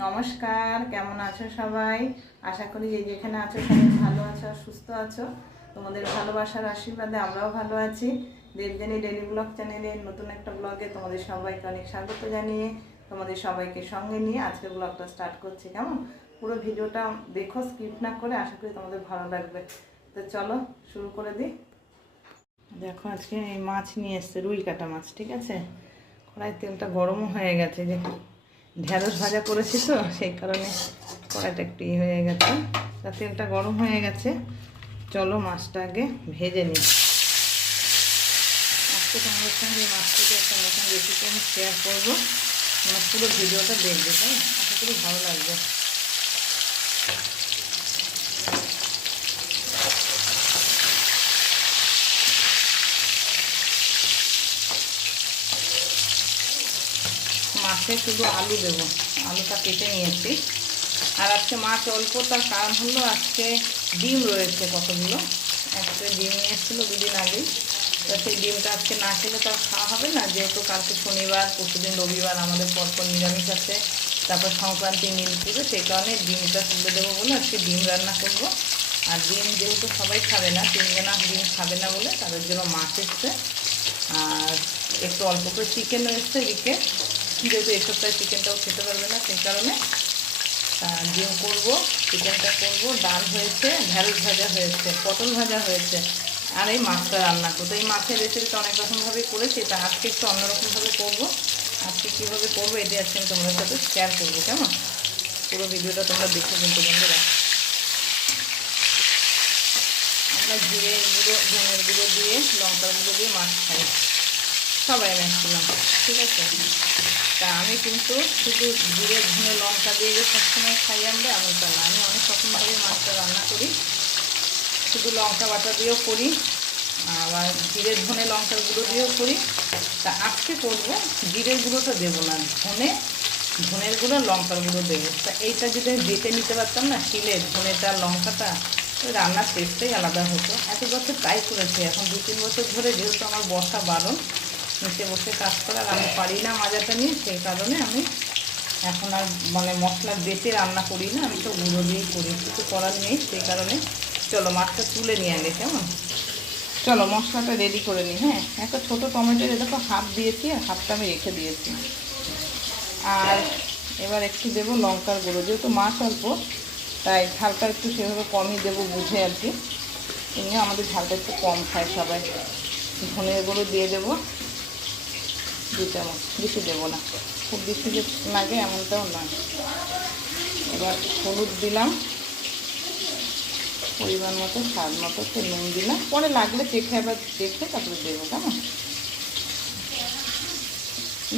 নমস্কার, কেমন আছো সবাই? আশা করি যে যেখানে আছো সবাই ভালো আছো আর সুস্থ আছো। তোমাদের ভালোবাসার আশীর্বাদে আমরাও ভালো আছি। দেবযানী ডেইলি ব্লগ চ্যানেলের নতুন একটা ব্লগে তোমাদের সবাইকে অনেক স্বাগত জানিয়ে তোমাদের সবাইকে সঙ্গে নিয়ে আজকের ব্লগটা স্টার্ট করছি। কেমন? পুরো ভিডিওটা দেখো, স্কিপ না করে। আশা করি তোমাদের ভালো লাগবে। তো চলো শুরু করে দিই। দেখো, আজকে এই মাছ নিয়ে এসছে, রুই কাটা মাছ। ঠিক আছে, কড়াই তেলটা গরমও হয়ে গেছে, যে ঢেঁড়স ভাজা করেছি তো সেই কারণে কড়াইটা একটু হয়ে গেছে। তা তেলটা গরম হয়ে গেছে, চলো মাছটা আগে ভেজে নিই। আজকে তোমাদের সঙ্গে মাছটা দিয়ে একটা নতুন রেসিপি আমি শেয়ার করবো। তোমরা পুরো ভিডিওটা দেখবে, তাই আশা করি ভালো লাগবে। মাছে শুধু আলু দেবো, আলুটা কেটে নিয়েছি। আর আজকে মাছ অল্প, তার কারণ হলো আজকে ডিম রয়েছে কতগুলো। একটা ডিম নিয়ে এসেছিলো দুদিন আগেই, তো সেই ডিমটা আজকে না খেলে তো আর খাওয়া হবে না, যেহেতু কালকে শনিবার, পরশুদিন রবিবার, আমাদের পরপর নিরামিষ আছে, তারপর সংক্রান্তি নীল পুজো, সেই কারণে ডিমটা তুলে দেবো বলে আজকে ডিম রান্না করব। আর ডিম যেহেতু সবাই খাবে না, তিনজনা ডিম খাবে না বলে তাদের জন্য মাছ এসছে। আর একটু অল্প করে চিকেনও এসছে এদিকে, যেহেতু এই সপ্তাহে চিকেনটাও খেতে পারবে না, সেই কারণে ডিম করবো, চিকেনটা করবো, ডাল হয়েছে, ঢেঁড়স ভাজা হয়েছে, পটল ভাজা হয়েছে, আর এই মাছটা রান্না করবো। এই মাছের রেসিপিটা অনেক রকমভাবে করেছি, তা আজকে একটু অন্যরকমভাবে করবো। আজকে কীভাবে করবো এটি আজকে আমি তোমাদের সাথে শেয়ার করবো। কেমন? পুরো ভিডিওটা তোমরা দেখো কিন্তু বন্ধুরা। আমরা জিরে গুঁড়ো, ধনের গুঁড়ো দিয়ে, লঙ্কার গুঁড়ো দিয়ে মাছ খাই সবাই ম্যাক্সিমাম, ঠিক আছে? তা আমি কিন্তু শুধু জিরে ধনে লঙ্কা দিয়ে যে সবসময় খাই আমরা, এমনটা না। আমি অনেক রকমভাবে মাছটা রান্না করি, শুধু লঙ্কা বাটা দিয়েও করি, আবার জিরে ধনে লঙ্কার গুঁড়ো দিয়েও করি। তা আজকে করবো জিরের গুঁড়োটা দেবো না, ধনের গুঁড়ো লঙ্কার গুঁড়ো দেবো। তা এইটা যদি আমি বেটে নিতে পারতাম না শিলে, ধনেটা লঙ্কাটা, ওই রান্নার টেস্টটাই আলাদা হতো। এত বছর ট্রাই করেছি, এখন 2-3 বছর ধরে যেহেতু আমার বসা বারণ, নিচে বসে কাজ করার, আমি পারি না মাজাটা নিয়ে, সেই কারণে আমি এখন আর মশলা বেটে রান্না করি না, আমি তো গুঁড়ো দিয়েই করি, কিছু করার নেই। সেই কারণে চলো মাছটা তুলে নিয়ে আগে। কেমন? চলো মশলাটা রেডি করে নিই। হ্যাঁ, একটা ছোটো টমেটোর দেখো হাফ দিয়েছি, আর হাফটা আমি রেখে দিয়েছি। আর এবার একটু দেবো লঙ্কার গুঁড়ো, যেহেতু মাছ অল্প তাই ঝালটা একটু সেভাবে কমই দেবো বুঝে আর কি। এমনি আমাদের ঝালটা একটু কম খায় সবাই। ধনের গুঁড়ো দিয়ে দেবো 2 চামচ, বেশি দেবো না, খুব বেশি যে লাগে এমনটাও নয়। এবার হলুদ দিলাম পরিমাণ মতো, স্বাদ মতো একটু নুন দিলাম, পরে লাগলে চেখে আবার দেখে তারপরে দেবো। কেমন?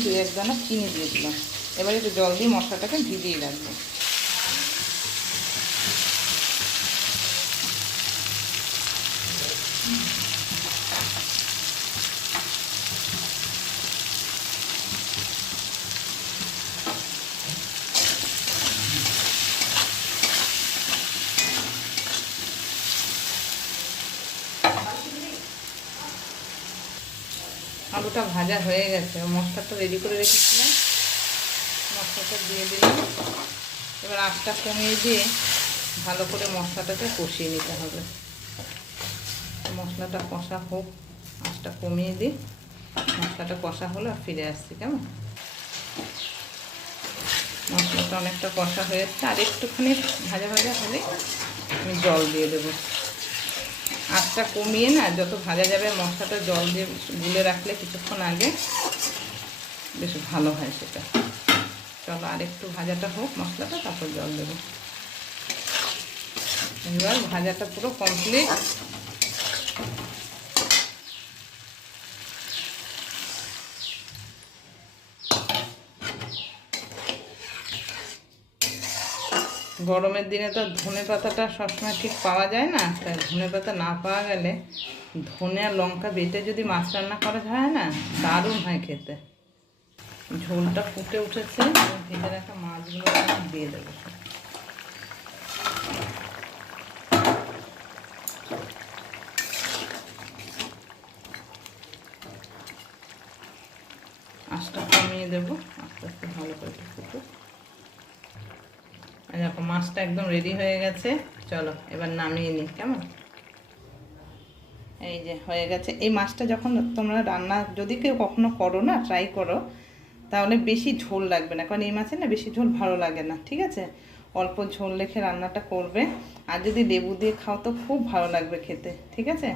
2-1 দানা চিনি দিয়ে দিলাম। এবার একটু জল দিয়ে মশলাটাকে ভিজিয়ে রাখবো। আলুটা ভাজা হয়ে গেছে, মশলাটা রেডি করে রেখেছিলাম, মশলাটা দিয়ে দিলাম। এবার আঁচটা কমিয়ে দিয়ে ভালো করে মশলাটাকে কষিয়ে নিতে হবে। মশলাটা কষা হোক, আঁচটা কমিয়ে দিই। মশলাটা কষা হলে আর ফিরে আসছি। কেমন? মশলাটা অনেকটা কষা হয়েছে, আর একটুখানি ভাজা ভাজা হলে আমি জল দিয়ে দেবো। আঁচটা কমিয়ে না, যত ভাজা যাবে মশলাটা জল দিয়ে গুলে রাখলে কিছুক্ষণ আগে বেশ ভালো হয় সেটা। চলো আর একটু ভাজাটা হোক মশলাটা, তারপর জল দেবো। এবার ভাজাটা পুরো কমপ্লিট। গরমের দিনে তো ধনে পাতাটা সবসময় ঠিক পাওয়া যায় না, তাই ধনে পাতা না পাওয়া গেলে ধনে আর লঙ্কা বেটে যদি মাছ রান্না করা যায় না, দারুণ হয় খেতে। ঝোলটা ফুটে উঠেছে, ভেজে রাখা মাছগুলো দিয়ে দেবো। আঁচটা কমিয়ে দেবো, আস্তে আস্তে ভালো করে ফুটুক। দেখো মাছটা একদম রেডি হয়ে গেছে, চলো এবার নামিয়ে নিই। কেমন, এই যে হয়ে গেছে। এই মাছটা যখন তোমরা রান্না যদি কেউ কখনো করো না, ট্রাই করো, তাহলে বেশি ঝোল লাগবে না, কারণ এই মাছে না বেশি ঝোল ভালো লাগে না, ঠিক আছে? অল্প ঝোল রেখে রান্নাটা করবে, আর যদি লেবু দিয়ে খাও তো খুব ভালো লাগবে খেতে, ঠিক আছে?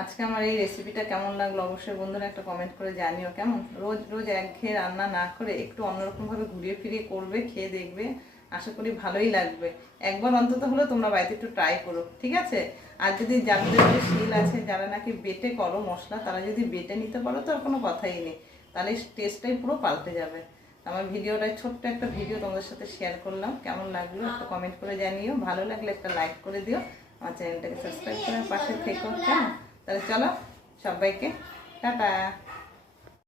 আজকে আমার এই রেসিপিটা কেমন লাগলো অবশ্যই বন্ধুরা একটা কমেন্ট করে জানিও। কেমন, রোজ রোজ একঘেয়ে রান্না না করে একটু অন্যরকমভাবে ঘুরিয়ে ফিরিয়ে করবে, খেয়ে দেখবে, আশা করি ভালোই লাগবে। একবার অন্তত হলেও তোমরা বাড়িতে একটু ট্রাই করো, ঠিক আছে? আর যদি যাদের শিল আছে, যারা নাকি বেটে করো মশলা, তারা যদি বেটে নিতে পারো তো আর কোনো কথাই নেই, তাহলে টেস্টটাই পুরো পাল্টে যাবে। আমার ভিডিওটা ছোট্ট একটা ভিডিও তোমাদের সাথে শেয়ার করলাম, কেমন লাগলো একটা কমেন্ট করে জানিও, ভালো লাগলে একটা লাইক করে দিও, আমার চ্যানেলটাকে সাবস্ক্রাইব করে পাশে থেকো। কেমন, তাহলে চলো সবাইকে টাটা।